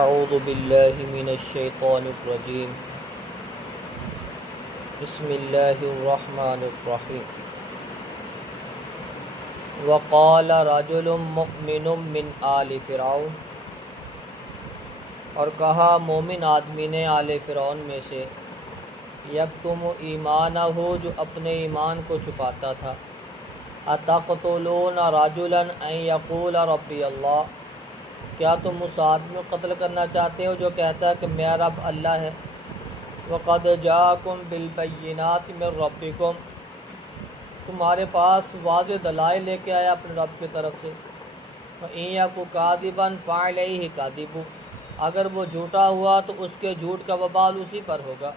اعوذ باللہ من الشیطان الرجیم بسم اللہ الرحمن الرحیم وقال رجل مؤمن من آل فرعون، اور کہا مومن آدمی نے آل فرعون میں سے، یکتم ایمانہ، جو اپنے ایمان کو چھپاتا تھا، اتقتلون رجلا ان یقول ربی اللہ، کیا تم اس آدمی کو قتل کرنا چاہتے ہو جو کہتا ہے کہ میرا رب اللہ ہے؟ وقد جاءکم بالبینات من ربکم، تمہارے پاس واضح دلائل لے کے آیا اپنے رب کی طرف سے۔ وَإِن یَکُ کاذبا فَعَلَیہ کاذب، اگر وہ جھوٹا ہوا تو اس کے جھوٹ کا وبال اسی پر ہوگا۔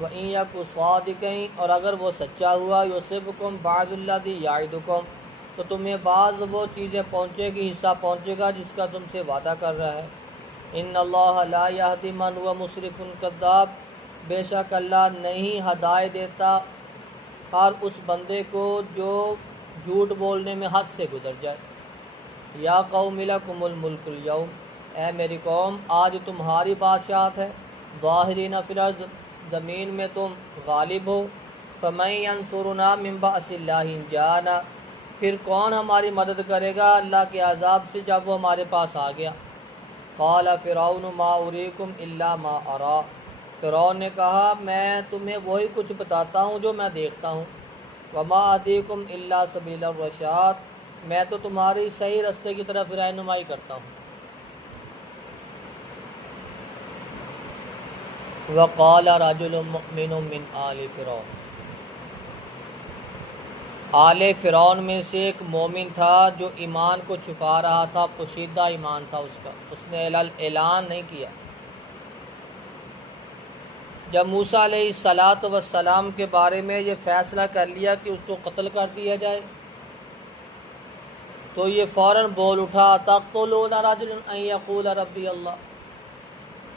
وَإِن یَکُ صَادِقًا، اور اگر وہ سچا ہوا، یُصِبْکُم بَعْضُ الَّذِی یَعِدُکُم، تو تمہیں بعض وہ چیزیں پہنچے گی، حصہ پہنچے گا جس کا تم سے وعدہ کر رہا ہے۔ ان اللہ لا یہدی من هو مسرف کذاب، بے شک اللہ نہیں ہدایت دیتا ہر اس بندے کو جو جھوٹ بولنے میں حد سے گزر جائے۔ یا قوم لکم الملک اليوم، اے میری قوم آج تمہاری بادشاہت ہے، ظاہرین فی الارض، زمین میں تم غالب ہو۔ فمن ینصرنا من بأس اللہ ان جاءنا، پھر کون ہماری مدد کرے گا اللہ کے عذاب سے جب وہ ہمارے پاس آ گیا۔ قال فرعون ما اریکم الا ما ارا، فرعون نے کہا میں تمہیں وہی کچھ بتاتا ہوں جو میں دیکھتا ہوں۔ وما اہدیکم الا سبیل الرشاد، میں تو تمہاری صحیح رستے کی طرف رہنمائی کرتا ہوں۔ وقال رجل مؤمن من آل فرعون، آل فرعون میں سے ایک مومن تھا جو ایمان کو چھپا رہا تھا، پوشیدہ ایمان تھا اس کا، اس نے اعلان نہیں کیا۔ جب موسیٰ علیہ السلام کے بارے میں یہ فیصلہ کر لیا کہ اس کو قتل کر دیا جائے تو یہ فوراً بول اٹھا، تقتلون رجلا ان یقول ربی اللہ،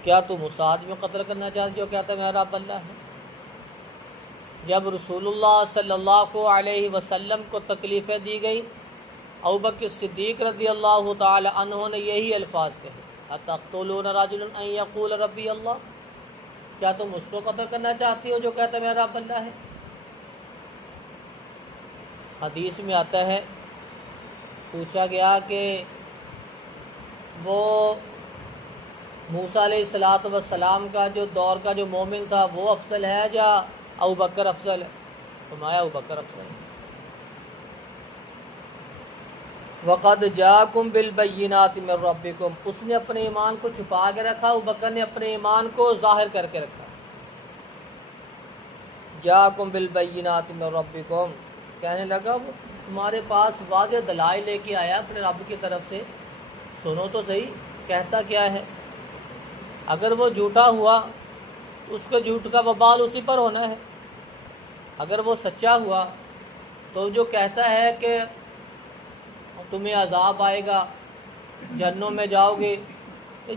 کیا تم اس آدمی کو قتل کرنا چاہتے ہو جو کہتا ہے میرا رب اللہ ہے؟ جب رسول اللہ صلی اللہ علیہ وسلم کو تکلیفیں دی گئی، ابوبکر صدیق رضی اللہ تعالی عنہ نے یہی الفاظ کہے، اتقتلون رجلا ان یقول ربی اللہ، کیا تم اس کو قتل کرنا چاہتی ہو جو کہتا ہے میرا رب اللہ ہے؟ حدیث میں آتا ہے، پوچھا گیا کہ وہ موسیٰ علیہ السلام کا جو دور کا جو مومن تھا وہ افضل ہے یا ابوبکر افضل ہے؟ فرمایا ابوبکر افضل ہے۔ وقد جاءکم بالبینات من ربکم، اس نے اپنے ایمان کو چھپا کے رکھا، ابوبکر نے اپنے ایمان کو ظاہر کر کے رکھا۔ جاءکم بالبینات من ربکم، کہنے لگا وہ تمہارے پاس واضح دلائل لے کے آیا اپنے رب کی طرف سے، سنو تو صحیح کہتا کیا ہے۔ اگر وہ جھوٹا ہوا تو اس کے جھوٹ کا وبال اسی پر ہونا ہے، اگر وہ سچا ہوا تو جو کہتا ہے کہ تمہیں عذاب آئے گا، جہنم میں جاؤ گے،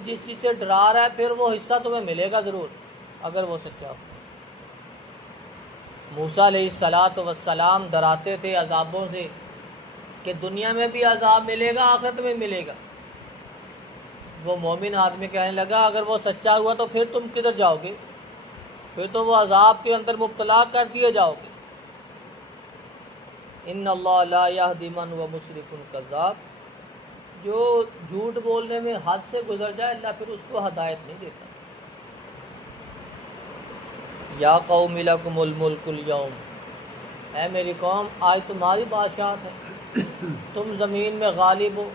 جس چیز سے ڈرا رہا ہے پھر وہ حصہ تمہیں ملے گا ضرور اگر وہ سچا ہو۔ موسیٰ علیہ السلام ڈراتے تھے عذابوں سے کہ دنیا میں بھی عذاب ملے گا، آخرت میں ملے گا۔ وہ مومن آدمی کہنے لگا اگر وہ سچا ہوا تو پھر تم کدھر جاؤ گے؟ پھر تو وہ عذاب کے اندر مبتلا کر دیے جاؤ گے۔ ان اللہ لا یہدی من هو مسرف کذاب، جو جھوٹ بولنے میں حد سے گزر جائے اللہ پھر اس کو ہدایت نہیں دیتا۔ یا قوم لکم الملک اليوم، اے میری قوم آج تمہاری بادشاہت ہے، تم زمین میں غالب ہو،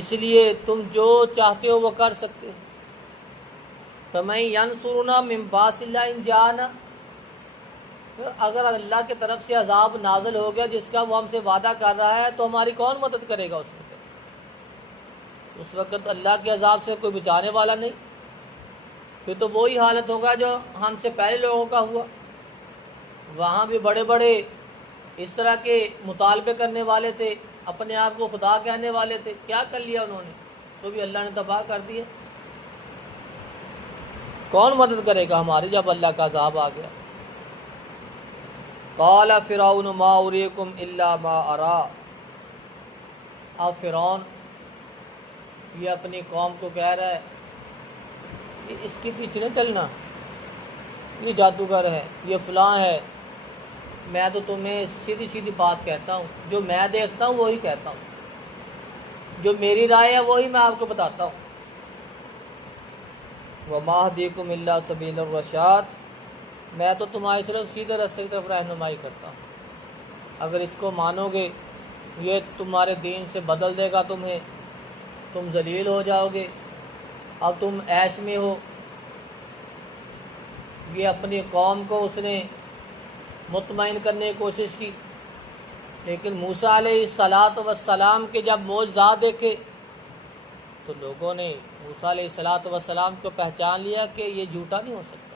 اس لیے تم جو چاہتے ہو وہ کر سکتے ہو۔ فمن ینصرنا من باس اللہ ان جاءنا، اگر اللہ کی طرف سے عذاب نازل ہو گیا جس کا وہ ہم سے وعدہ کر رہا ہے تو ہماری کون مدد کرے گا اس وقت اللہ کے عذاب سے کوئی بچانے والا نہیں، پھر تو وہی حالت ہوگا جو ہم سے پہلے لوگوں کا ہوا۔ وہاں بھی بڑے بڑے اس طرح کے مطالبے کرنے والے تھے، اپنے آپ کو خدا کہنے والے تھے، کیا کر لیا انہوں نے؟ تو بھی اللہ نے تباہ کر دیا۔ کون مدد کرے گا ہماری جب اللہ کا عذاب آ گیا؟ قال فرعون ما اریکم الا ما ارا، اب فرعون یہ اپنی قوم کو کہہ رہا ہے کہ اس کے پیچھے نہ چلنا، یہ جادوگر ہے، یہ فلاں ہے۔ میں تو تمہیں سیدھی سیدھی بات کہتا ہوں، جو میں دیکھتا ہوں وہی کہتا ہوں، جو میری رائے ہے وہی میں آپ کو بتاتا ہوں۔ وَمَا أَهْدِيكُمْ إِلَّا سَبِيلَ الرَّشَادِ، میں تو تمہاری صرف سیدھے راستے کی طرف رہنمائی کرتا ہوں۔ اگر اس کو مانو گے یہ تمہارے دین سے بدل دے گا تمہیں، تم ذلیل ہو جاؤ گے، اب تم عیش میں ہو۔ یہ اپنی قوم کو اس نے مطمئن کرنے کی کوشش کی، لیکن موسیٰ علیہ الصلاۃ والسلام کے جب معجزات دیکھے تو لوگوں نے موسیٰ علیہ الصلاۃ والسلام کو پہچان لیا کہ یہ جھوٹا نہیں ہو سکتا،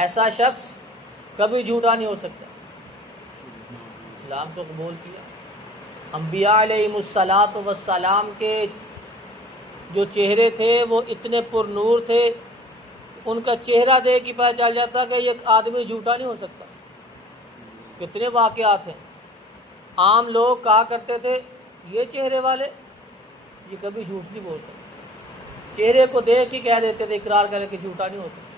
ایسا شخص کبھی جھوٹا نہیں ہو سکتا۔ اسلام کو قبول کیا۔ انبیاء علیہ الصلاۃ والسلام کے جو چہرے تھے وہ اتنے پر نور تھے، ان کا چہرہ دیکھ کے پتہ چل جاتا کہ یہ آدمی جھوٹا نہیں ہو سکتا۔ کتنے واقعات ہیں، عام لوگ کہا کرتے تھے یہ چہرے والے یہ کبھی جھوٹ نہیں بول سکتے، چہرے کو دیکھ کے کہہ دیتے تھے، اقرار کرے کہ جھوٹا نہیں ہو سکتا۔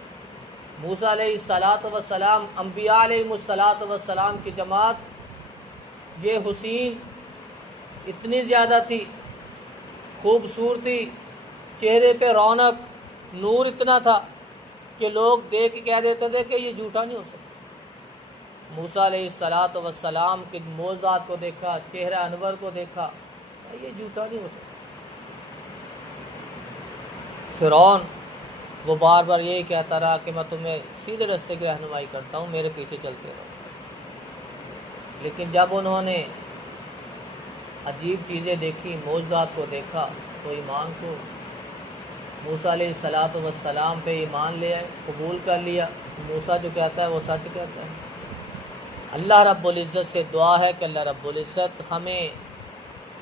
موسیٰ علیہ الصلاۃ والسلام، انبیاء علیہ الصلاۃ والسلام کی جماعت یہ حسین اتنی زیادہ تھی، خوبصورتی، چہرے پہ رونق، نور اتنا تھا کہ لوگ دیکھ کے کہہ دیتے تھے کہ یہ جھوٹا نہیں ہو سکتا۔ موسیٰ علیہ الصلاۃ والسلام کے معجزات کو دیکھا، چہرہ انور کو دیکھا، یہ جھوٹا نہیں ہو سکتا۔ فرعون وہ بار بار یہی کہتا رہا کہ میں تمہیں سیدھے راستے کی رہنمائی کرتا ہوں، میرے پیچھے چلتے رہو۔ لیکن جب انہوں نے عجیب چیزیں دیکھی، معجزات کو دیکھا، تو ایمان کو موسیٰ علیہ الصلاۃ والسلام پہ ایمان لے آئے، قبول کر لیا۔ موسیٰ جو کہتا ہے وہ سچ کہتا ہے۔ اللہ رب العزت سے دعا ہے کہ اللہ رب العزت ہمیں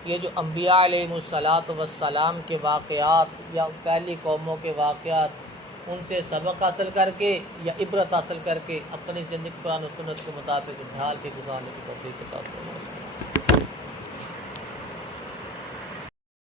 یہ جو انبیاء علیہ الصلاۃ والسلام کے واقعات یا پہلی قوموں کے واقعات، ان سے سبق حاصل کر کے یا عبرت حاصل کر کے اپنی زندگی قرآن و سنت کے مطابق ڈھال کے گزارنے کی توفیق عطا فرمائے۔